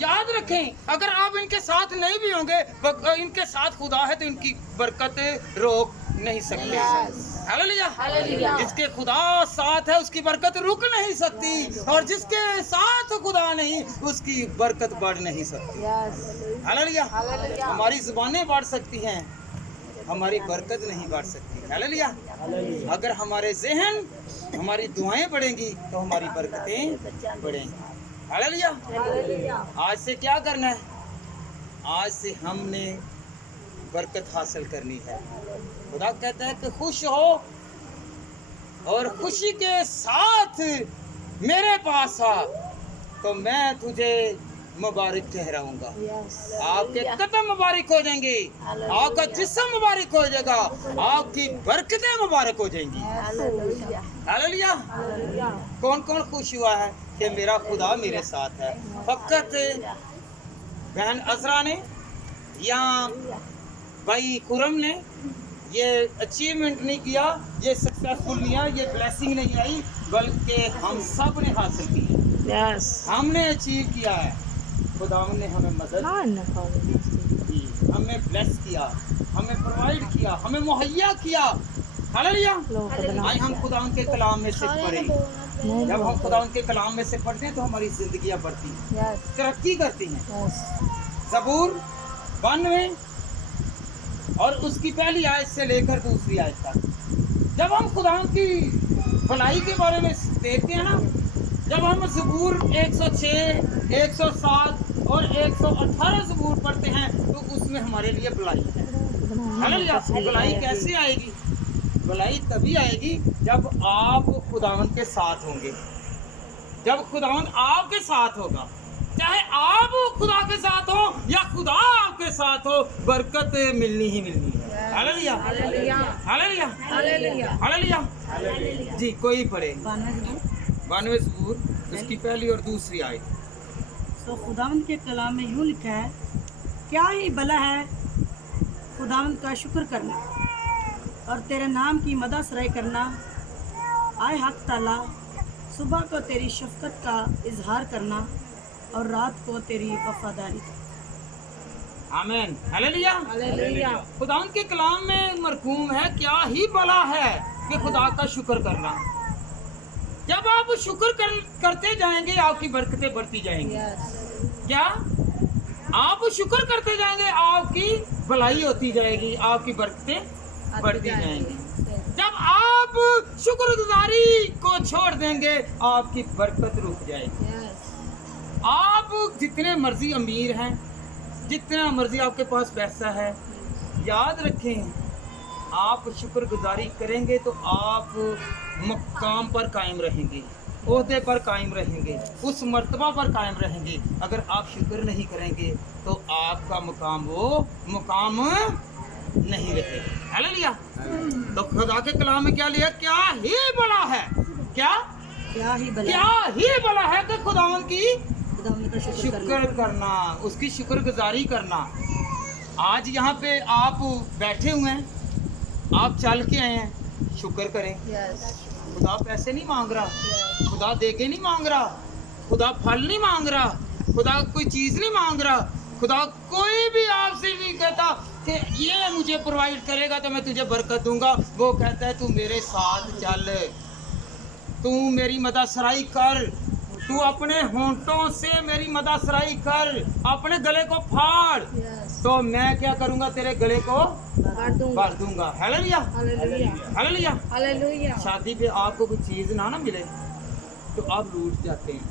याद रखें, अगर आप इनके साथ नहीं भी होंगे, इनके साथ खुदा है तो इनकी बरकत रोक नहीं सकते। हालेलुया। जिसके खुदा साथ है उसकी बरकत रुक नहीं सकती, और जिसके साथ खुदा नहीं उसकी बरकत बढ़ नहीं सकती। हालेलुया। हमारी जुबानें बढ़ सकती हैं, हमारी बरकत नहीं बढ़ सकती। हालेलुया। अगर हमारे ज़हन, हमारी दुआएं बढ़ेंगी तो हमारी बरकतें बढ़ेंगी। हालेलुया। आज से क्या करना है? आज से हमने बरकत हासिल करनी है। खुदा कहता है कि खुश हो और खुशी के साथ मेरे पास आ, तो मैं तुझे मुबारक ठहराऊंगा। आपके कदम मुबारक हो जाएंगे, आपका जिस्म मुबारक हो जाएगा, आपकी बरकतें मुबारक हो जाएंगी। हालेलुया। कौन कौन खुश हुआ है कि मेरा खुदा मेरे साथ है? फकत बहन अजरा ने या भाई खुरम ने ये अचीवमेंट नहीं किया, ये सक्सेसफुल नहीं है, ये ब्लेसिंग नहीं आई, बल्कि हम सब ने हासिल की है। हमने अचीव किया है। खुदा ने हमें मदद की, हमें ब्लेस किया, हमें प्रोवाइड किया, हमें मुहैया किया। हालेलुया। आज हम खुदा के कलाम में से पढ़ेंगे। जब हम खुदा के कलाम में से पढ़ते हैं तो हमारी जिंदगियां बढ़ती हैं, तरक्की करती हैं। ज़बूर 92 और उसकी पहली आयत से लेकर दूसरी आयत तक, जब हम खुदा की भलाई के बारे में देखते हैं ना, जब हम ज़बूर 106, 107 और 118 ज़बूर पढ़ते हैं तो उसमें हमारे लिए भलाई है। हालेलुया। भलाई कैसे आएगी? भलाई तभी आएगी जब आप खुदावंद के साथ होंगे, जब खुदावंद आपके साथ होगा। चाहे आप खुदा के साथ हो या खुदा आपके साथ हो, बरकत मिलनी ही मिलनी है। हालेलुया। हालेलुया। हालेलुया। जी, कोई पढ़े 92 ज़बूर उसकी पहली और दूसरी आयत। तो खुदावंद के कलाम में यूँ लिखा है, क्या ही भला है खुदावंद का शुक्र करना और तेरे नाम की मदह सराय करना। आए हक ताला, सुबह को तेरी शफ़क़त का इजहार करना और रात को तेरी वफादारी का। आमीन। हालेलुया। खुदावंद के कलाम में मरकूम है, क्या ही भला है कि खुदा का शुक्र करना। जब आप शुक्र करते जाएंगे आपकी बरकतें बढ़ती जाएंगी। क्या आप शुक्र करते जाएंगे आपकी भलाई होती जाएगी, आपकी बरकतें बढ़ती जाएंगी। जब आप शुक्रगुजारी को छोड़ देंगे आपकी बरकत रुक जाएगी। आप जितने मर्जी अमीर हैं, जितना मर्जी आपके पास पैसा है, याद रखें आप शुक्रगुजारी करेंगे तो आप मकाम पर कायम रहेंगे, ओहदे पर कायम रहेंगे, उस मर्तबा पर कायम रहेंगे। अगर आप शुक्र नहीं करेंगे तो आपका मुकाम वो मुकाम नहीं रहेगा। हालेलुया। तो खुदा के कलाम में क्या लिया? क्या ही बड़ा है, क्या ही बड़ा है कि खुदावंद की शुक्र करना, उसकी शुक्रगुजारी करना। आज यहाँ पे आप बैठे हुए हैं, आप चल के आए हैं, शुक्र करें। खुदा पैसे नहीं मांग रहा, खुदा दे के नहीं मांग रहा, खुदा फल नहीं मांग रहा, खुदा कोई चीज़ नहीं मांग रहा। खुदा कोई भी आपसे नहीं कहता कि ये मुझे प्रोवाइड करेगा तो मैं तुझे बरकत दूंगा। वो कहता है तू मेरे साथ चल, तू मेरी मदद सराई कर, तू अपने होंठों से मेरी मदद सराई कर, अपने गले को फाड़, तो मैं क्या करूंगा? तेरे गले को भर दूंगा। हालेलुया। हालेलुया। शादी पे आपको कोई चीज ना मिले तो आप रूठ जाते हैं।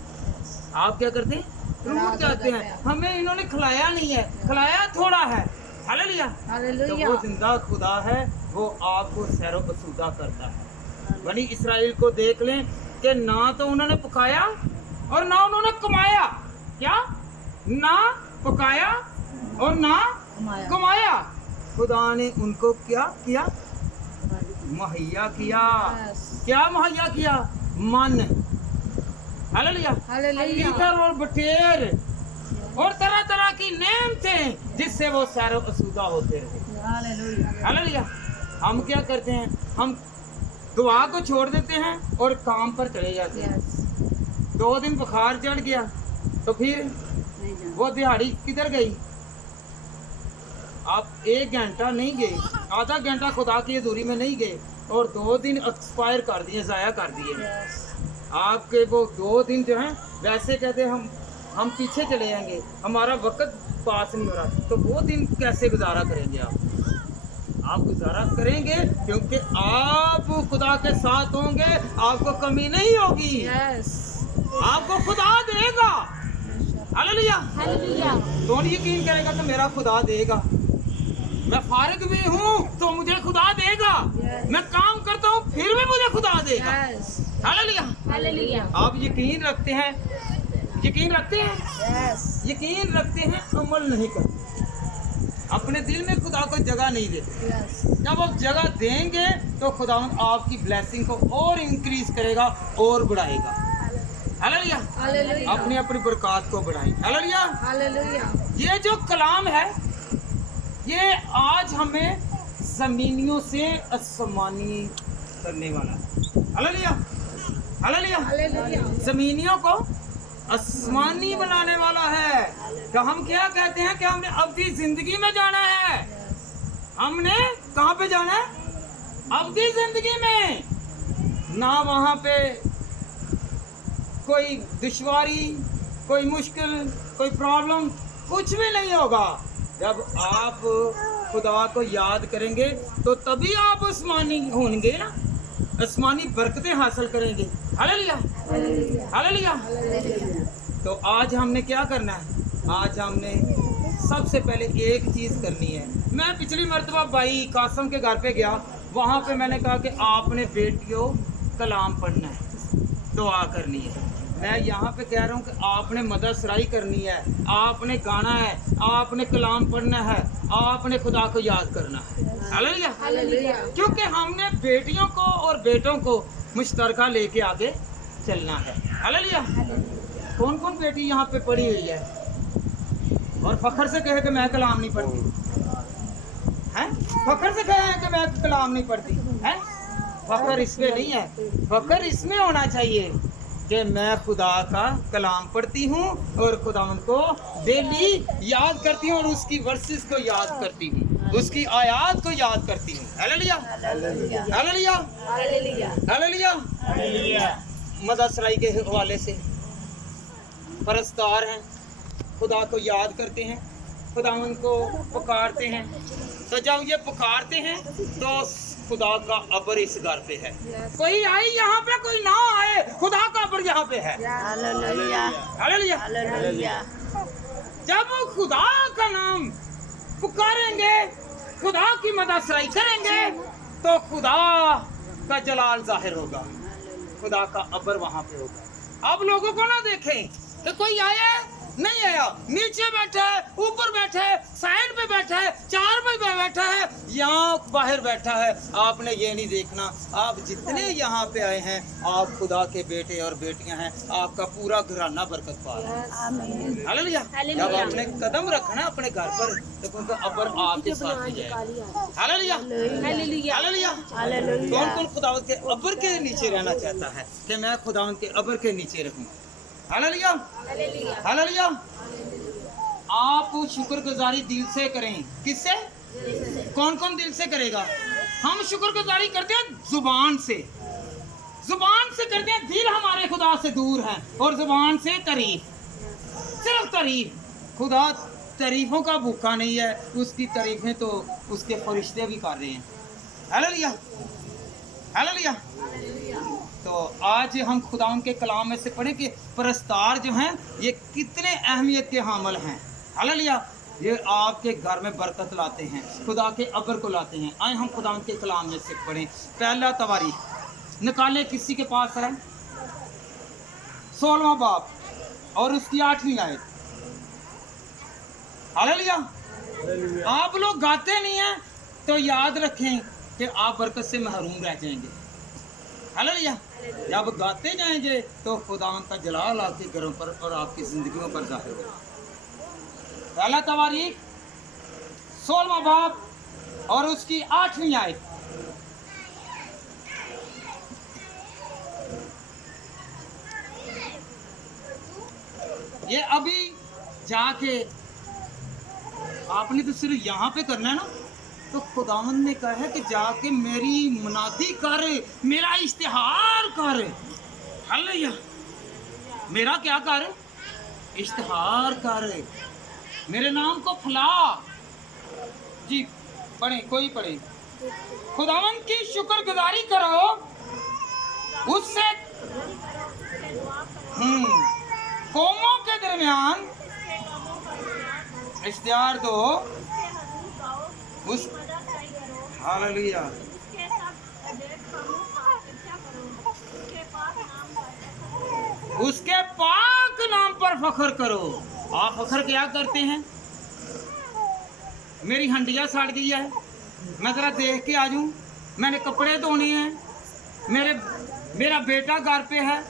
आप क्या करते हैं? रूठ जाते हैं। हमें इन्होंने खिलाया नहीं है, खिलाया थोड़ा है। हालेलुया। तो वो जिंदा खुदा है, वो आपको सैरो बसूदा करता है। बनी इसराइल को देख लें कि ना तो उन्होंने पकाया और ना उन्होंने कमाया। क्या? ना पकाया और ना कमाया। खुदा ने उनको क्या किया? मुहैया किया। क्या मुहैया किया? मन। हालेलुया। पीतल और बटेर और तरह तरह की नेमतें जिससे वो सैरो असूदा होते रहे। हालेलुया। हम क्या करते हैं? हम दुआ को छोड़ देते हैं और काम पर चले जाते हैं। 2 दिन बुखार चढ़ गया, तो फिर नहीं जाना। वो दिहाड़ी किधर गई? आप 1 घंटा नहीं गए, आधा घंटा खुदा की हजूरी में नहीं गए और 2 दिन एक्सपायर कर दिए, ज़ाया कर दिए। आपके वो 2 दिन जो हैं वैसे कहते हम पीछे चले जाएंगे, हमारा वक्त पास नहीं हो रहा, तो वो दिन कैसे गुजारा करेंगे आप गुजारा करेंगे क्योंकि आप खुदा के साथ होंगे, आपको कमी नहीं होगी, आपको खुदा देगा। हालेलुया। कौन यकीन करेगा कि मेरा खुदा देगा? मैं फारिग भी हूँ तो मुझे खुदा देगा, मैं काम करता हूँ फिर भी मुझे खुदा देगा। हालेलुया। आप यकीन रखते हैं? यकीन रखते हैं? यकीन रखते हैं, अमल नहीं करते, अपने दिल में खुदा को जगह नहीं देते। जब आप जगह देंगे तो खुदा आपकी ब्लेसिंग को और इंक्रीज करेगा और बढ़ाएगा। हालेलुया। अपनी अपनी बरकत को बढ़ाएंगे। हालेलुया। ये जो कलाम है ये आज हमें जमीनियों से आसमानी करने वाला है। हालेलुया। जमीनियों को आसमानी बनाने वाला है। तो हम क्या कहते हैं कि हमने अब्दी जिंदगी में जाना है। हमने कहाँ पे जाना है? अब्दी जिंदगी में। ना वहाँ पे कोई दुश्वारी, कोई मुश्किल, कोई प्रॉब्लम, कुछ भी नहीं होगा। जब आप खुदा को याद करेंगे तो तभी आप आसमानी होंगे ना, आसमानी बरकतें हासिल करेंगे। हालेलुया। तो आज हमने क्या करना है? आज हमने सबसे पहले एक चीज़ करनी है। मैं पिछली मर्तबा भाई कासम के घर पे गया, वहाँ पे मैंने कहा कि आपने बेटियों कलाम पढ़ना है, दुआ करनी है। मैं यहाँ पे कह रहा हूँ कि आपने मदद सराई करनी है, आपने गाना है, आपने कलाम पढ़ना है, आपने खुदा को याद करना है। हालेलुया। क्योंकि हमने बेटियों को और बेटों को मुश्तरका लेके आगे चलना है। हालेलुया। कौन कौन बेटी यहाँ पे पढ़ी हुई है और फखर से कहे कि मैं कलाम नहीं पढ़ती है? फखर से कहे कि मैं कलाम नहीं पढ़ती है? फखर इसमें नहीं है, फखर इसमें होना चाहिए कि मैं खुदा का कलाम पढ़ती हूँ और खुदा को डेली याद करती हूँ और उसकी वर्सेस को याद करती हूँ, उसकी आयात को याद करती हूँ। हालेलुया। मदद सराई के हवाले से परस्तार हैं, खुदा को याद करते हैं, खुदा उनको पुकारते हैं। तो जब ये पुकारते हैं तो खुदा का अबर इस घर पे है। कोई आए यहाँ पे, कोई ना आए, खुदा का अबर यहाँ पे है। हालेलुया। जब खुदा का नाम पुकारेंगे, खुदा की मदद सराई करेंगे तो खुदा का जलाल जाहिर होगा, खुदा का अबर वहाँ पे होगा। अब लोगों को ना देखें तो कोई आया नहीं आया, नीचे बैठा है, ऊपर बैठा है, साइड पे बैठा है, 4 पे बैठा है, यहाँ बाहर बैठा है, आपने ये नहीं देखना। आप जितने यहाँ पे आए हैं आप खुदा के बेटे और बेटियां हैं, आपका पूरा घराना बरकत पा रहा है। हालेलुया। जब आपने कदम रखना अपने घर पर तो उनका अबर आपके साथ ही जाएगा। हालेलुया। कौन कौन खुदा के अबर के नीचे रहना चाहता है कि मैं खुदा के अबर के नीचे रहूं? हालेलुया। आप शुक्रगुजारी दिल से करें। किससे? कौन कौन दिल से करेगा? हम शुक्रगुजारी करते हैं जुबान से करते हैं। दिल हमारे खुदा से दूर है और जुबान से तारीफ, सिर्फ तारीफ। खुदा तारीफों का भूखा नहीं है, उसकी तारीफें तो उसके फरिश्ते भी कर रहे हैं। हालेलुया। तो आज हम खुदा उनके कलाम में से पढ़ें कि परस्तार जो हैं ये कितने अहमियत के हामिल हैं। हालेलुया। ये आपके घर में बरकत लाते हैं, खुदा के अबर को लाते हैं। आए हम खुदा उनके कलाम में से पढ़ें। पहला तवारीख निकाले, किसी के पास है? 16वां बाब और उसकी 8वीं आयत। हालेलुया। आप लोग गाते नहीं हैं तो याद रखें कि आप बरकत से महरूम रह जाएंगे। हालेलुया। जब गाते जाएंगे तो खुदा का जलाल आपके घरों पर और आपकी जिंदगियों पर जाहिर होगा। पहला तवारीख 16वां बाब और उसकी 8वीं आयत। ये अभी जाके आपने तो सिर्फ यहाँ पे करना है ना, तो खुदावंद ने कहा है कि जाके मेरी मुनादी कर, मेरा इश्तिहार कर। हालेलुया। मेरा क्या कर? इश्तिहार कर, मेरे नाम को फैला। जी पढ़े, कोई पढ़े। खुदावंद की शुक्रगुजारी करो, उससे कौमों के दरमियान इश्तिहार दो, उस हालेलुया उसके पाक नाम पर फख्र करो। आप फख्र क्या करते हैं? मेरी हंडिया सड़ गई है, मैं जरा देख के आ जाऊं, मैंने कपड़े धोने हैं, मेरा बेटा घर पे है,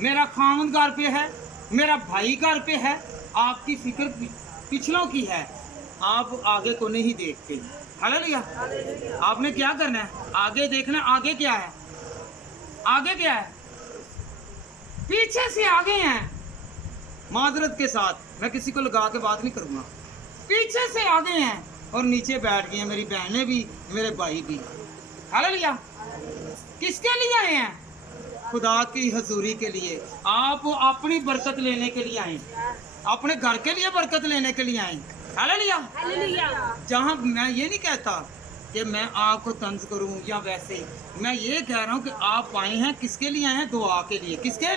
मेरा खामद घर पे है, मेरा भाई घर पे है। आपकी फिक्र पिछलों की है, आप आगे को नहीं देखते। हालेलुया। आपने क्या करना है? आगे देखना। आगे क्या है? आगे क्या है? पीछे से आगे हैं। माजरत के साथ मैं किसी को लगा के बात नहीं करूंगा। पीछे से आगे हैं और नीचे बैठ गए हैं, मेरी बहनें भी, मेरे भाई भी। हालेलुया। किसके लिए आए हैं? खुदा की हजूरी के लिए। आप अपनी बरकत लेने के लिए आए, अपने घर के लिए बरकत लेने के लिए आए। हालेलुया। जहाँ मैं ये नहीं कहता कि मैं आपको तंज करूं या वैसे, मैं ये कह रहा हूँ कि आप आए हैं किसके लिए आए हैं? दुआ के लिए। किसके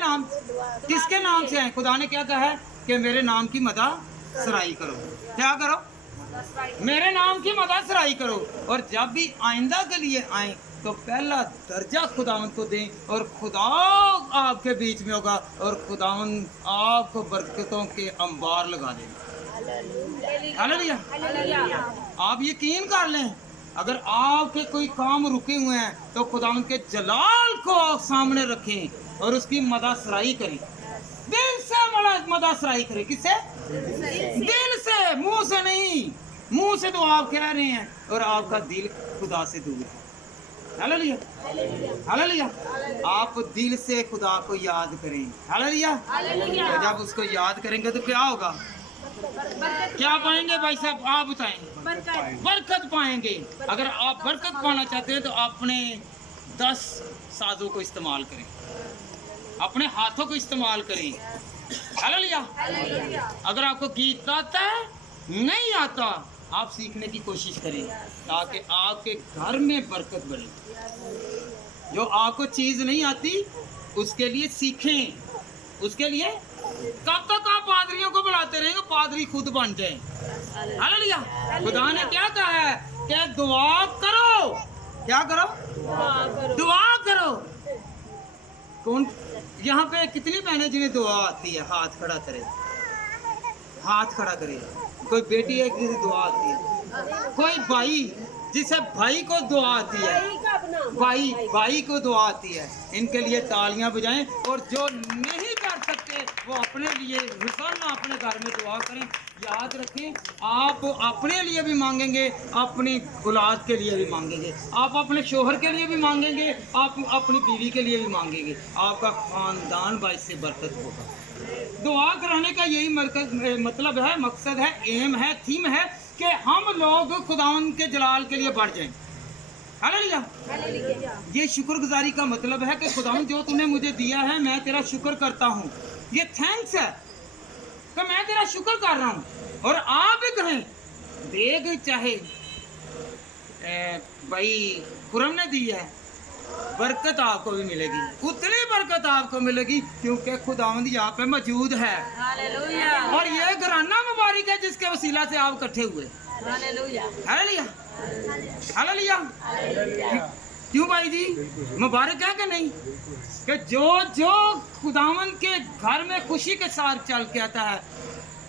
नाम से आए? खुदा ने क्या कहा है कि मेरे नाम की मदद सराई करो। क्या करो? मेरे नाम की मदद सराई करो। और जब भी आइंदा के लिए आए तो पहला दर्जा खुदावंद को दें, और खुदा आपके बीच में होगा और खुदावंद आपको बरकतों के अंबार लगा देगा। हालेलुया। आप यकीन कर लें, अगर आपके कोई काम रुके हुए हैं तो खुदावंद के जलाल को सामने रखें और उसकी मदद सराई करें। दिल से मदद सराई करें। किससे? दिल से, मुंह से नहीं। मुंह से तो आप कह रहे हैं और आपका दिल खुदा से दूर है। हालेलुया। हालेलुया। आप दिल से खुदा को याद करें। हालेलुया। तो जब उसको याद करेंगे तो क्या होगा? क्या पाएंगे भाई साहब? आप बताएं। बरकत पाएंगे। अगर आप बरकत पाना चाहते हैं तो अपने 10 साजों को इस्तेमाल करें, अपने हाथों को इस्तेमाल करें। हालेलुया। अगर आपको गीत आता है, नहीं आता, आप सीखने की कोशिश करें ताकि आपके घर में बरकत बढ़े। जो आपको चीज नहीं आती उसके लिए सीखें। उसके लिए कब तक आप पादरियों को बुलाते रहेंगे? पादरी खुद बन जाए। हालेलुया। खुदा ने क्या कहा है कि दुआ करो। क्या करो? दुआ करो। कौन यहाँ पे कितनी बहनें जिन्हें दुआ आती है? हाथ खड़ा करे, हाथ खड़ा करे। कोई बेटी है जिसे दुआ आती है, कोई भाई जिसे भाई को दुआ आती है, भाई को दुआ आती है। इनके लिए तालियां बजाएं। और जो नहीं कर सकते वो अपने लिए रोजाना अपने घर में दुआ करें। याद रखें, आप अपने लिए भी मांगेंगे, अपनी औलाद के लिए भी मांगेंगे, आप अपने शोहर के लिए भी मांगेंगे, आप अपनी बीवी के लिए भी मांगेंगे। आपका खानदान बाइस से बरकत होगा। दुआ कराने का यही मतलब है, मकसद है, एम है, थीम है कि हम लोग खुदावंद के जलाल के लिए बढ़ जाएं। हालेलुया। ये शुक्रगुजारी का मतलब है कि खुदावंद जो तूने मुझे दिया है मैं तेरा शुक्र करता हूँ। ये थैंक्स है कि मैं तेरा शुक्र कर रहा हूँ। और आप भी कहें, देख चाहे भाई खुरम ने दी है, बरकत आपको भी मिलेगी, उतनी बरकत आपको मिलेगी क्योंकि खुदावंद यहाँ पे मौजूद है। हालेलुया। और ये घराना मुबारक है जिसके वसीला से आप इकट्ठे हुए। हालेलुया। हालेलुया। हालेलुया। क्यों भाई जी? मुबारक है कि नहीं? कि जो खुदावंद के घर में खुशी के साथ चल के आता है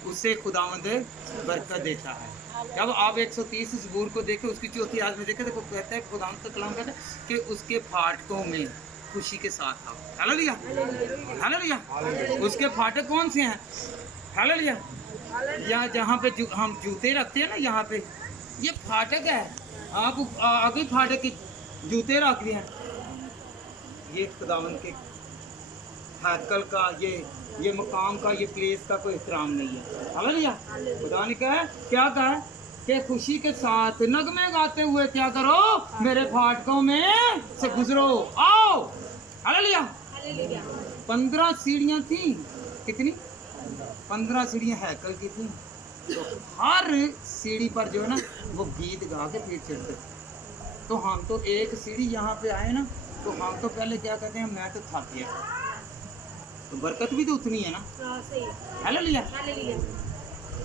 उसे खुदावंद बरकत देता है। जब आप 130 ज़बूर को देखें, उसकी चौथी आयत में देखें तो कहता है, खुदावंद का कलाम कहता है कि उसके फाटकों में खुशी के साथ आओ। हालेलुया। हालेलुया। उसके फाटक कौन से हैं? हालेलुया। यहाँ जहाँ पे हम जूते रखते हैं ना, यहाँ पे ये फाटक है। आप आगे फाटक के जूते रख दिए हैं। ये खुदावंद के हैकल का ये ये मकाम का, ये प्लेस का कोई एहतराम नहीं है। हालेलुया। खुदा ने कहा क्या कहा कि खुशी के साथ नगमे गाते हुए क्या करो, मेरे फाटकों में से गुजरो, आओ। हालेलुया। 15 सीढ़ियां थी, कितनी? 15 सीढ़ियां हैकल की थी। तो हर सीढ़ी पर जो है ना वो गीत गा के फिर चढ़ते। तो हम तो एक सीढ़ी यहाँ पे आए ना, तो हम तो पहले क्या कहते हैं, मैं तो थक गया। तो बरकत भी तो उतनी है ना। हालेलुया।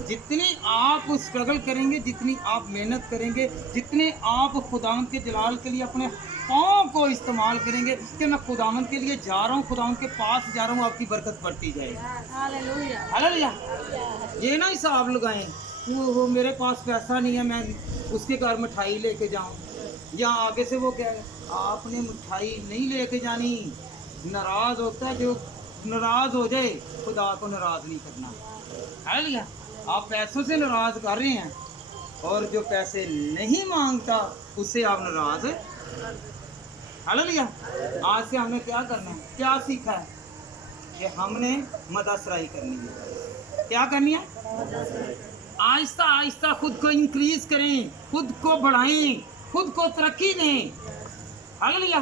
जितनी आप स्ट्रगल करेंगे, जितनी आप मेहनत करेंगे, जितने आप खुदावंद के जलाल के लिए अपने पाँव को इस्तेमाल करेंगे कि मैं खुदावंद के लिए जा रहा हूँ, खुदावंद के पास जा रहा हूँ, आपकी बरकत बढ़ती जाएगी। हालेलुया। ये ना हिसाब लगाएं वो मेरे पास पैसा नहीं है, मैं उसके घर मिठाई लेके जाऊँ, या आगे से वो क्या है, आपने मिठाई नहीं लेके जानी। नाराज होता है जो नाराज हो जाए, खुदा को नाराज नहीं करना। हालेलुया। आप पैसों से नाराज कर रहे हैं, और जो पैसे नहीं मांगता उससे आप नाराज है। हालेलुया। आज से हमने क्या करना है, क्या सीखा है कि हमने मददसराई करनी है। क्या करनी है? आहिस्ता आहिस्ता खुद को इंक्रीज करें, खुद को बढ़ाएं, खुद को तरक्की दें। हालेलुया।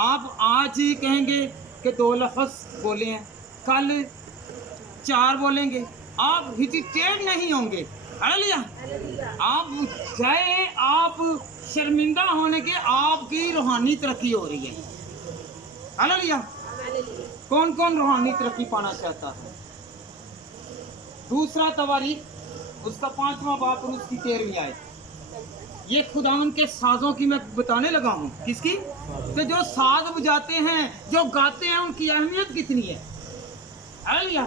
आप आज ही कहेंगे कि 2 लफ्ज़ बोले हैं, कल 4 बोलेंगे, आप हिजिटेट नहीं होंगे। हालेलुया। आप चाहे आप शर्मिंदा होने के, आपकी रूहानी तरक्की हो रही है। हालेलुया। कौन कौन रूहानी तरक्की पाना चाहता है? दूसरा तवारीख उसका 5वां बाब और उसकी 13वीं आयत। ये खुदावंद के साजों की मैं बताने लगा हूँ। किसकी? कि जो साज बजाते हैं, जो गाते हैं, उनकी अहमियत कितनी है। हालेलुया।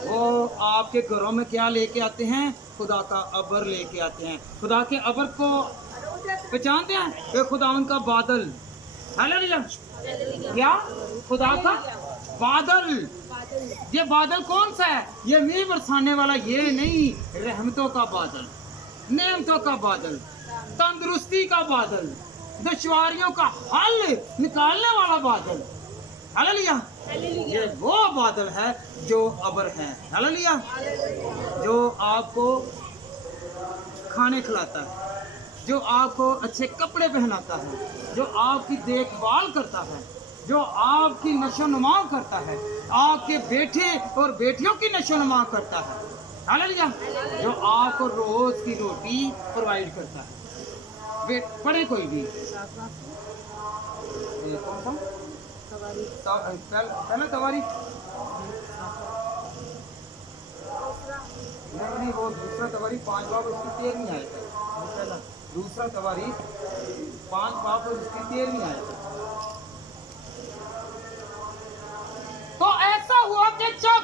वो आपके घरों में क्या लेके आते हैं? खुदा का अबर लेके आते हैं। खुदा के अबर को पहचानते हैं? ये खुदावंद का बादल। हालेलुया। क्या? खुदा का बादल। ये बादल कौन सा है? ये मींह बरसाने वाला ये नहीं, रहमतों का बादल, नेमतों का बादल, तंदुरुस्ती का बादल, दुश्वारियों का हल निकालने वाला बादल। हालेलुया। ये वो बादल है जो अबर है। हालेलुया। जो आपको खाने खिलाता है, जो आपको अच्छे कपड़े पहनाता है, जो आपकी देखभाल करता है, जो आपकी नशोनुमा करता है, आपके बेटे और बेटियों की नशोनुमा करता है। हालेलुया। जो आपको रोज की रोटी प्रोवाइड करता है, पढ़े कोई भी। कौन सा? पहला तवारीख नहीं, वो दूसरा तवारीख 5 बाब उसकी 13वीं आयत है। दूसरा तवारीख 5 बाब और उसकी 13वीं आयत है। तो ऐसा हुआ कि जब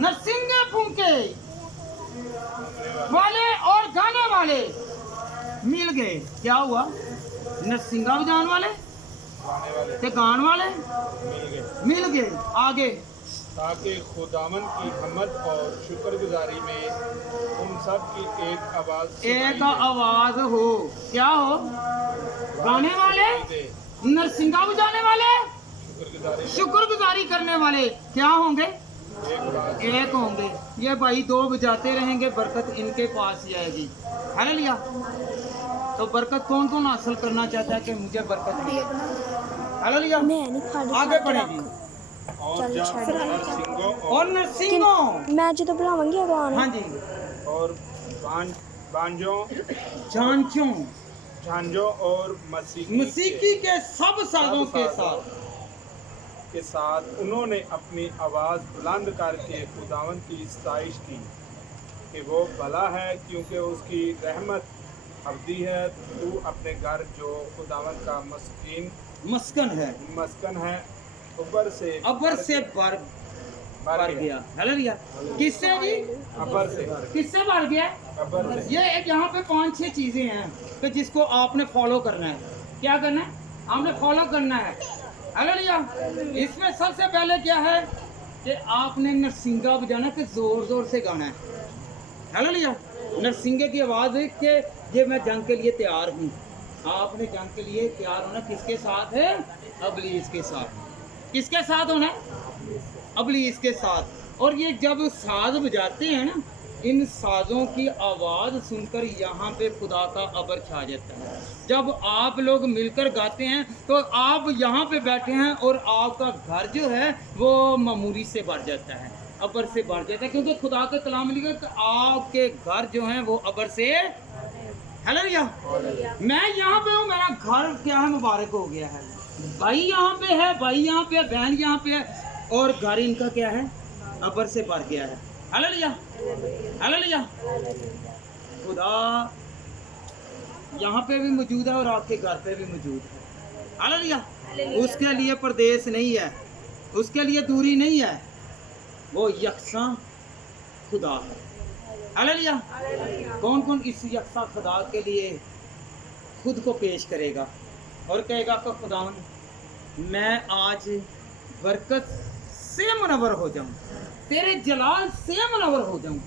नरसिंगे फूंके वाले और गाने वाले मिल गए, क्या हुआ? नरसिंगा बजाने वाले ते गान वाले मिल गए। आगे ताकि खुदावन की हमद और शुक्रगुजारी में उन सब की एक आवाज हो। क्या हो? गाने वाले, नरसिंगा बजाने वाले, शुक्रगुजारी करने वाले क्या होंगे? एक होंगे। ये भाई 2 बजाते रहेंगे, बरकत इनके पास ही आएगी। हालेलुया। तो बरकत कौन कौन हासिल करना चाहता है कि मुझे बरकत मिले? हालेलुया। आगे बढ़ेगी। और नरसिंगों मैं जो बुलावांगी अगवान। हाँ जी। और झांझों और मसीकी के सब साजों के साथ उन्होंने अपनी आवाज़ बुलंद करके खुदावन की सताइश की कि वो भला है, क्योंकि उसकी रहमत अवधी है। तू अपने घर जो खुदावन का मस्कन है अबर से भर गया। हालेलुया। किससे जी? अबर से। किससे भर गया? अबर से। ये एक यहाँ पे 5-6 चीजें हैं कि जिसको आपने फॉलो करना है। क्या करना है? आपने फॉलो करना है। हालेलुया। इसमें सबसे पहले क्या है कि आपने नरसिंगा बजाना कि जोर जोर से गाना है। हालेलुया। नरसिंगे की आवाज है कि ये मैं जंग के लिए तैयार हूँ। आपने जंग के लिए तैयार होना किसके साथ है? अबलीस के साथ। किसके साथ होना है? अबलीस के साथ। और ये जब साज बजाते हैं ना, इन साजों की आवाज़ सुनकर यहाँ पे खुदा का अबर छा जाता है। जब आप लोग मिलकर गाते हैं तो आप यहाँ पे बैठे हैं और आपका घर जो है वो मामूली से भर जाता है, अबर से भर जाता है, क्योंकि खुदा के कलाम में लिखा कि आपके घर जो हैं वो अबर से, हालेलुया। मैं यहाँ पे हूँ, मेरा घर क्या है, मुबारक हो गया है। भाई यहाँ पे है, भाई यहाँ पे है, बहन यहाँ पे है, और घर इनका क्या है, अबर से भर गया है। Hallelujah, hallelujah. खुदा यहाँ पे भी मौजूद है और आपके घर पे भी मौजूद है। हालेलुया। उसके लिए परदेश नहीं है, उसके लिए दूरी नहीं है, वो यकसा खुदा है। हालेलुया। कौन कौन इस यकसा खुदा के लिए खुद को पेश करेगा और कहेगा कि खुदावन मैं आज बरकत से मुनव्वर हो जाऊं, तेरे जलाल से मुनव्वर हो जाऊं।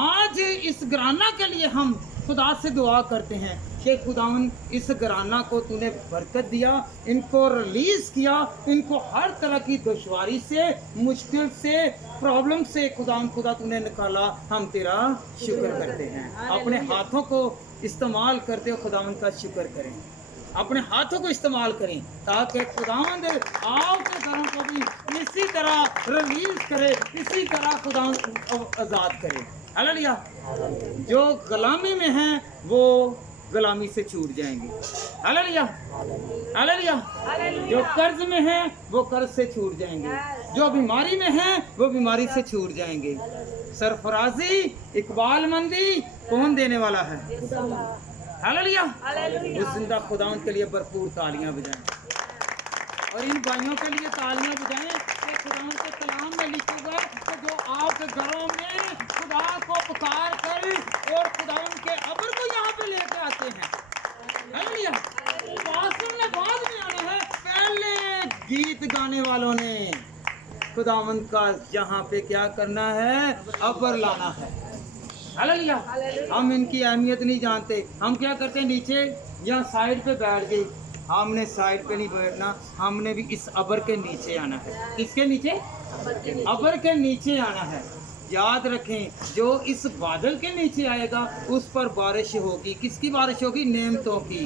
आज इस घराना के लिए हम खुदा से दुआ करते हैं कि खुदावन इस घराना को तूने बरकत दिया, इनको रिलीज किया, इनको हर तरह की दुश्वारी से, मुश्किल से, प्रॉब्लम से खुदावन खुदा तूने निकाला। हम तेरा शुक्र करते हैं। अपने हाथों को इस्तेमाल करते हो, खुदावन का शुक्र करें, अपने हाथों को इस्तेमाल करें ताकि खुदावंद आपके घरों को भी इसी तरह रिलीज करे, इसी तरह खुदावंद आज़ाद करे। हालेलुया। जो गुलामी में हैं वो गुलामी से छूट जाएंगे। Hallelujah, hallelujah. जो कर्ज में हैं वो कर्ज से छूट जाएंगे, जो बीमारी में हैं वो बीमारी से छूट जाएंगे। सरफराजी, इकबाल मंदी कौन देने वाला है? हालेलुया। उस जिंदा खुदावंद के लिए भरपूर तालियां बजाएं और इन भाइयों के लिए तालियां बजाएं कि खुदावंद के कलाम में लिखा है कि जो आपके घरों में खुदा को पुकार कर और खुदावंद के अबर को यहाँ पे लेके आते हैं। हालेलुया। पास्टर ने बाद में आना है, पहले गीत गाने वालों ने खुदावंद का यहाँ पे क्या करना है, अबर लाना है। हालेलुया। हम इनकी अहमियत नहीं जानते, हम क्या करते हैं, नीचे या साइड पे बैठ गए। हमने साइड पे नहीं बैठना, हमने भी इस अबर के नीचे आना है। किसके नीचे? अबर के नीचे आना है। याद रखें, जो इस बादल के नीचे आएगा उस पर बारिश होगी। किसकी बारिश होगी? नेमतों की,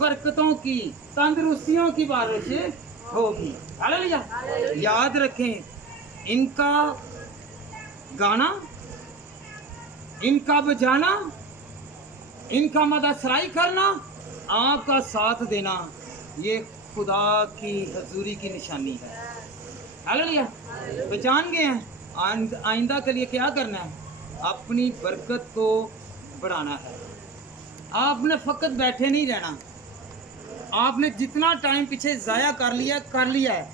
बरकतों की, तंदुरुस्तियों की बारिश होगी। हालेलुया। याद रखें, इनका गाना, इनका बजाना, इनका मदसराई करना, आपका साथ देना, ये खुदा की हजूरी की निशानी है। हालेलुया। पहचान गए हैं? आइंदा के लिए क्या करना है? अपनी बरकत को बढ़ाना है। आपने फकत बैठे नहीं रहना, आपने जितना टाइम पीछे ज़ाया कर लिया है।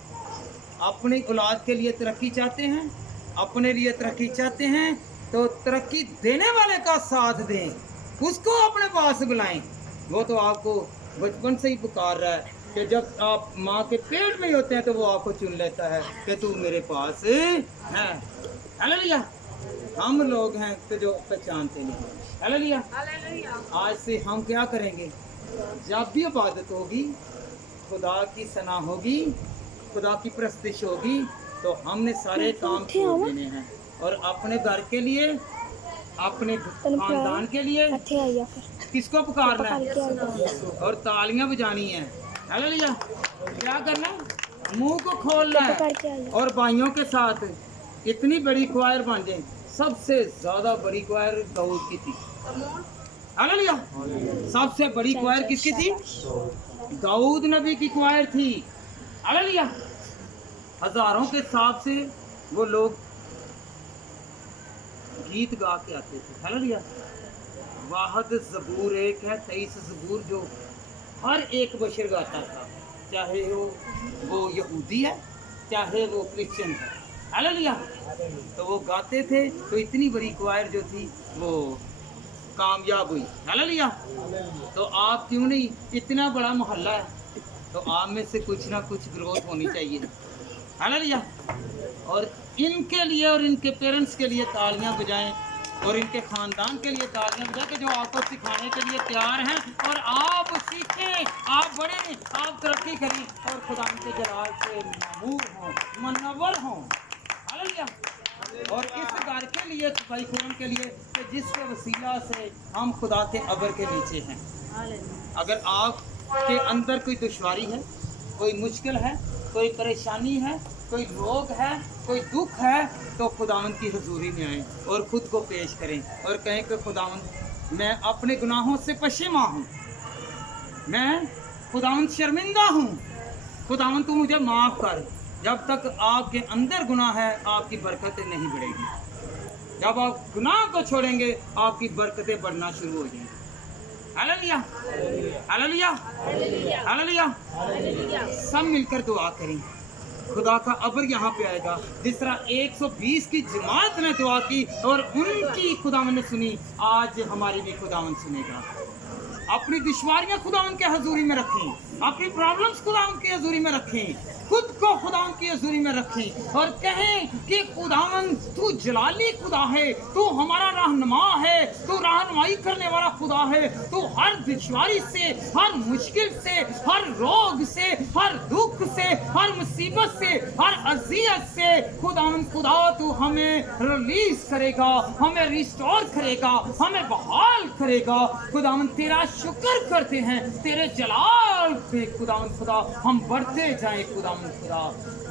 अपनी औलाद के लिए तरक्की चाहते हैं, अपने लिए तरक्की चाहते हैं, तो तरक्की देने वाले का साथ दें, उसको अपने पास बुलाएं। वो तो आपको बचपन से ही पुकार रहा है कि जब आप माँ के पेट में ही होते हैं तो वो आपको चुन लेता है कि तू मेरे पास है। हालेलुया। हम लोग हैं तो जो पहचानते नहीं। हालेलुया। आज से हम क्या करेंगे? जब भी इबादत होगी, खुदा की सना होगी, खुदा की प्रस्तिश होगी, तो हमने सारे काम छोड़ देने हैं और अपने घर के लिए, अपने खानदान के लिए किसको पुकारना है और तालियां बजानी है। हालेलुया। क्या करना है? मुंह को खोलना है और भाइयों के साथ इतनी बड़ी क्वायर बन जाए। सबसे ज्यादा बड़ी क्वायर दाऊद की थी। हालेलुया। सबसे बड़ी क्वायर किसकी थी? दाऊद नबी की क्वायर थी। हालेलुया। हजारों के हिसाब से वो लोग गीत गा के आते थे। हालेलुया। वाहद ज़बूर एक है, 23 ज़बूर जो हर एक बशर गाता था, चाहे वो यहूदी है, चाहे वो क्रिश्चियन है। हालेलुया। तो वो गाते थे, तो इतनी बड़ी क्वायर जो थी वो कामयाब हुई। हालेलुया। तो आप क्यों नहीं? इतना बड़ा मोहल्ला है तो आप में से कुछ ना कुछ ग्रोथ होनी चाहिए। हालेलुया। और इनके लिए और इनके पेरेंट्स के लिए तालियां बजाएं और इनके खानदान के लिए तालियां बजाएं कि जो आपको सिखाने के लिए तैयार हैं और आप सीखें, आप बढ़ें, आप तरक्की करें और खुदा के जलाल से ममूर हों, मुनव्वर हों। हालेलुया। اور اس घर के लिए भाई खुरम के लिए कि जिसके वसीला से हम खुदा के अबर के नीचे हैं। अगर आपके अंदर कोई दुश्वारी है, कोई मुश्किल है, कोई परेशानी है, कोई रोग है, कोई दुख है, तो खुदावंद की हुजूरी में आएं और खुद को पेश करें और कहें कि खुदावंद मैं अपने गुनाहों से पशेमा हूँ, मैं खुदावंद शर्मिंदा हूँ, खुदावंद तू मुझे माफ़ कर। जब तक आपके अंदर गुनाह है आपकी बरकतें नहीं बढ़ेगी। जब आप गुनाह को छोड़ेंगे आपकी बरकतें बढ़ना शुरू हो जाएंगी। Hallelujah, hallelujah, hallelujah. सब मिलकर दुआ करें। खुदा का अबर यहाँ पे आएगा। जिस तरह 120 की जमात ने दुआ की और उनकी खुदावन ने सुनी, आज हमारी भी खुदावन सुनेगा। अपनी दुश्वारियां खुदावन के हजूरी में रखें, अपनी प्रॉब्लम्स खुदावन की हजूरी में रखें, खुद को खुदावन की हजूरी में रखें और कहें कि खुदावन तू जलाली खुदा है, तू हमारा रहनुमा है, तू रहनुमाई करने वाला खुदा है, तू हर दुश्वारी से, हर मुश्किल से, हर रोग से, हर दुख से, हर मुसीबत से, हर अजियत से खुदावन खुदा तू हमें रिलीज करेगा, हमें रिस्टोर करेगा, हमें बहाल करेगा। खुदावन तेरा शुक्र करते हैं, तेरे जलाल पे खुदावन खुदा हम बढ़ते जाएं। खुदावन खुदा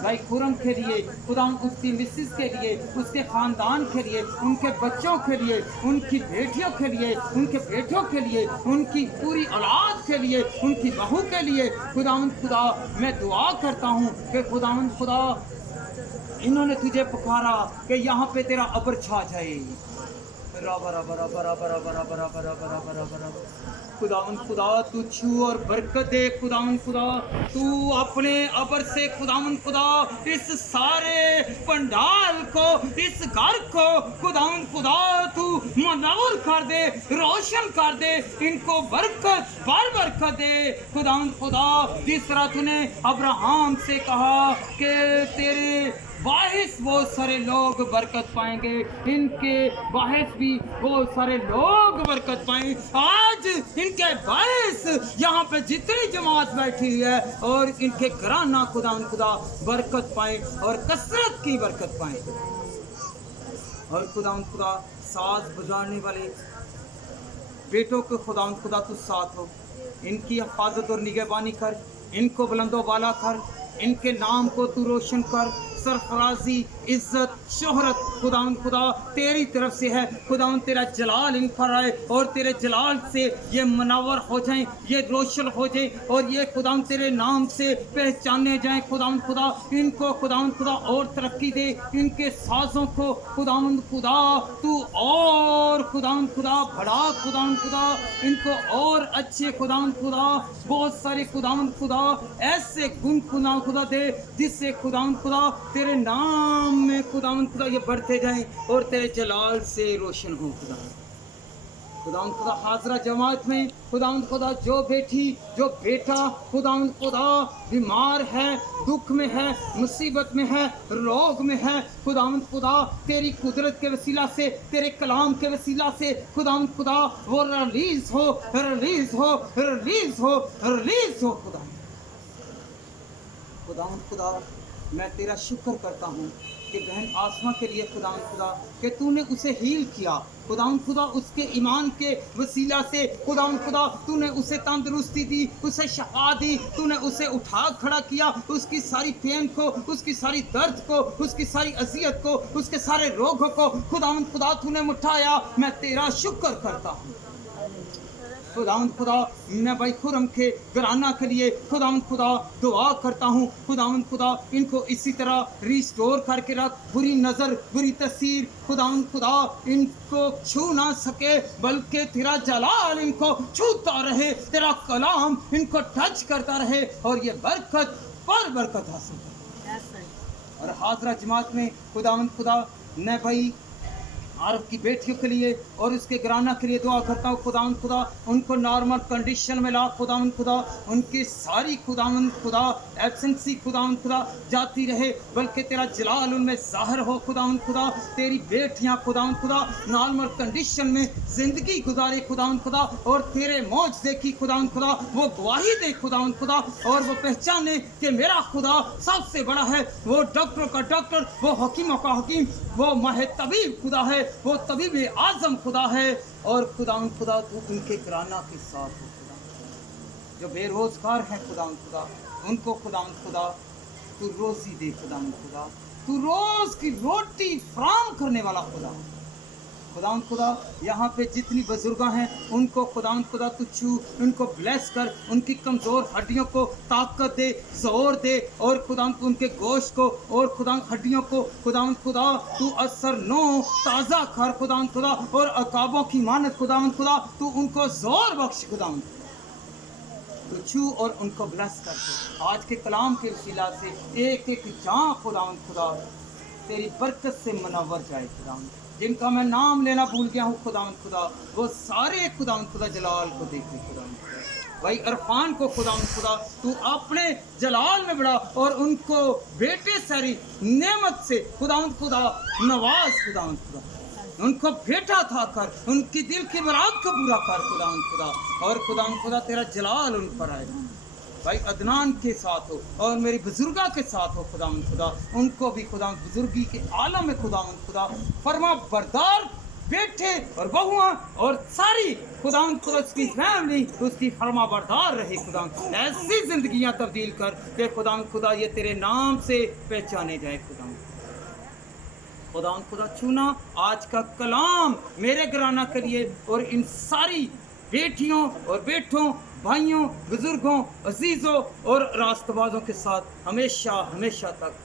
भाई खुरम के लिए, खुदावन उसकी मिसेस के लिए, उसके खानदान के लिए, उनके बच्चों के लिए, उनकी बेटियों के लिए, उनके बेटों के लिए, उनकी पूरी औलाद के लिए, उनकी बहू के लिए खुदावन खुदा मैं दुआ करता हूँ कि खुदावन खुदा इन्होंने तुझे पुकारा कि यहाँ पे तेरा अबर छा जाए। खुदावन खुदा तू छू और बरकत दे। खुदावन खुदा तू अपने अबर से खुदावन खुदा इस सारे पंडाल को, इस घर को खुदावन खुदा तू मनवर कर दे, रोशन कर दे, इनको बरकत बार बरकत दे। खुदावन खुदा जिस तरह तूने अब्राहम से कहा कि तेरे बाहिस बहुत सारे लोग बरकत पाएंगे, इनके बाहिस भी बहुत सारे लोग बरकत पाएं। आज इनके बाहिस यहाँ पे जितनी जमात बैठी है और इनके घराना खुदा बरकत पाए और कसरत की बरकत पाए। और खुदा साथ बजाने वाले बेटों के खुदा तू साथ हो, इनकी हिफाजत और निगहबानी कर, इनको बुलंदो बाला कर, इनके नाम को तू रोशन कर। सरफराजी, इज्जत, शोहरत खुदा तेरी तरफ से है। खुदावन तेरा जलाल इन पर आए और तेरे जलाल से ये मनवर हो जाएं, ये रोशन हो जाए और ये खुदावन तेरे नाम से पहचाने जाएं। खुदावन खुदा इनको खुदावन खुदा और तरक्की दे, इनके साजों को खुदावन खुदा तू और खुदावन खुदा बढ़ा। खुदावन खुदा इनको और अच्छे खुदावन खुदा बहुत सारे खुदावन खुदा ऐसे गुण खुदा दे जिससे खुदावन खुदा तेरे नाम में खुदावन खुदा ये बढ़ते जाएं और तेरे जलाल से रोशन हो। खुदावन खुदा हाजरा जमात में खुदावन खुदा जो बेटी जो बेटा खुदावन खुदा बीमार है, दुख में है, मुसीबत में है, रोग में है, खुदावन खुदा तेरी कुदरत के वसीला से, तेरे कलाम के वसीला से खुदावन खुदा वो रिलीज हो, रिलीज हो, रिलीज हो, रिलीज हो। खुदावन खुदा मैं तेरा शुक्र करता हूँ कि बहन आसमा के लिए खुदावन खुदा कि तूने उसे हील किया। खुदावन खुदा उसके ईमान के वसीला से खुदावन खुदा तूने उसे तंदुरुस्ती दी, उसे शफा दी, तूने उसे उठा खड़ा किया, उसकी सारी पेन को, उसकी सारी दर्द को, उसकी सारी अजियत को, उसके सारे रोगों को खुदावन खुदा तूने उठाया। मैं तेरा शुक्र करता हूँ। खुदावन खुदा मैं भाई खुरम के घराना के लिए खुदावन खुदा दुआ करता हूँ। खुदावन खुदा इनको इसी तरह रिस्टोर करके रख, बुरी नज़र, बुरी तस्वीर खुदावन खुदा इनको छू ना सके, बल्कि तेरा जलाल इनको छूता रहे, तेरा कलाम इनको टच करता रहे और ये बरकत पर बरकत हासिल करे। और हाजरा जमात में खुदावन खुदा ने भाई आरफ की बेटियों के लिए और उसके घराना के लिए दुआ करता हूँ खुदावंद खुदा, उनको नॉर्मल कंडीशन में ला खुदावंद खुदा, उनकी सारी खुदावंद खुदा एब्सेंसी खुदावंद खुदा जाती रहे, बल्कि तेरा जलाल उनमें ज़ाहिर हो खुदावंद खुदा। तेरी बेटियाँ खुदावंद खुदा नॉर्मल कंडीशन में ज़िंदगी गुजारे खुदावंद खुदा, और तेरे मौजज़े की खुदावंद खुदा वो गवाही दे खुदावंद खुदा, और वो पहचाने कि मेरा खुदा सबसे बड़ा है, वो डॉक्टर का डॉक्टर, वो हकीमों का हकीम, वो माहिर तबीब खुदा है, वो तबीब आज़म खुदा है। और खुदावंद खुदा तू उनके घराना के साथ हो खुदा, जो बेरोज़गार हैं खुदावंद खुदा, उनको खुदावंद खुदा तू रोज़ी दे खुदावंद खुदा, तू रोज़ की रोटी फराहम करने वाला खुदा खुदावंद खुदा। यहाँ पे जितनी बुजुर्गां हैं उनको खुदावंद खुदा तू छू, उनको ब्लेस कर, उनकी कमज़ोर हड्डियों को ताकत दे, जोर दे, और खुदावंद उनके गोश्त को और खुदावंद हड्डियों को खुदावंद खुदा तू असर नो ताज़ा कर खुदावंद खुदा, और अकाबों की मानत खुदावंद खुदा तू उनको जोर बख्श खुदावंद, तो छू और उनको ब्लेस कर। आज के कलाम के वसीला से एक एक जान खुदावंद खुदा तेरी बरकत से मनवर जाए खुदावंद, जिनका मैं नाम लेना भूल गया हूँ खुदावंद खुदा, वो सारे खुदावंद खुदा जलाल को देखे खुदावंद खुदा। भाई अरफान को खुदावंद खुदा तू अपने जलाल में बड़ा, और उनको बेटे सारी नेमत से खुदावंद खुदा नवाज खुदावंद खुदा, उनको बेटा था कर, उनकी दिल की मुराद को पूरा कर खुदावंद खुदा, और खुदावंद खुदा तेरा जलाल उन पर आए। भाई अदनान के साथ हो और मेरी बुजुर्गा के साथ हो खुदावंद खुदा, उनको भी खुदावंद बुजुर्गी के आलम में खुदावंद खुदा फरमा बरदार बेटे और बहुआं और सारी खुदावंद खुदा उसकी फैमिली उसकी फरमा बरदार रहे खुदावंद, ऐसी जिंदगियां तब्दील कर कि खुदावंद खुदा ये तेरे नाम से पहचाने जाए खुदावंद खुदा। चुना आज का कलाम मेरे घराना के लिए और इन सारी बेटियों और बेटों, भाइयों, बुजुर्गों, अजीज़ों और रास्तबाजों के साथ हमेशा हमेशा तक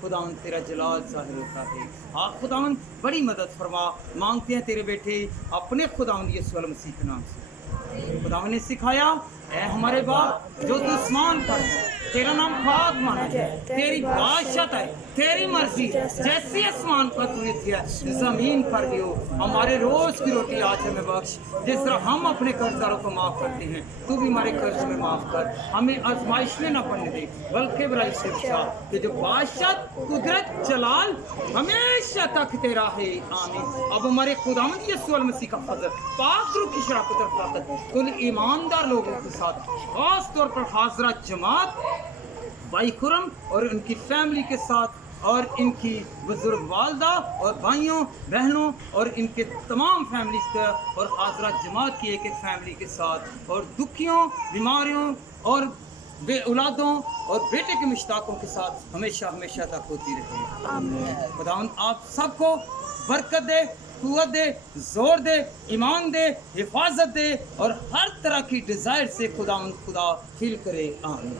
खुदावंद तेरा जलाल ज़ाहिर होता है। आप खुदावंद बड़ी मदद फरमा मांगते हैं तेरे बेटे अपने खुदावंद यीशु मसीह के नाम से। खुदावंद ने सिखाया, ऐ हमारे बाप जो तू आसमान पर है, तेरा नाम पाक माना जाए, तेरी बादशाहत है, तेरी मर्जी जैसी आसमान पर पूरी थी जमीन पर भी हो। हमारे रोज की रोटी आज हमें बख्श, जिस तरह हम अपने कर्जदारों को माफ करते हैं तू भी हमारे कर्ज में माफ कर, हमें आजमाइश में न पड़ने दे बल्कि बुराई से बचा, कि जो बादशाह कुदरत जलाल हमेशा तक तेरा है, आमीन। अब हमारे खुदावंद यीशु मसीह का फजल पाक रूह की शराकत और ताकत कुल ईमानदार लोगों के साथ, खास तौर पर हाजरा जमात भाई खुरम और उनकी फैमिली के साथ, और इनकी बुजुर्ग वालदा और भाइयों बहनों और इनके तमाम फैमिली का, और हाजरा जमात की एक एक फैमिली के साथ, और दुखियों, बीमारियों और बे औलादों और बेटे के मुश्ताकों के साथ हमेशा हमेशा तक होती रहे। खुदावंद आप सबको बरकत दे, कुव्वत दे, जोर दे, ईमान दे, हिफाजत दे, और हर तरह की डिज़ायर से खुदावंद खुदा फिल करे, आमीन।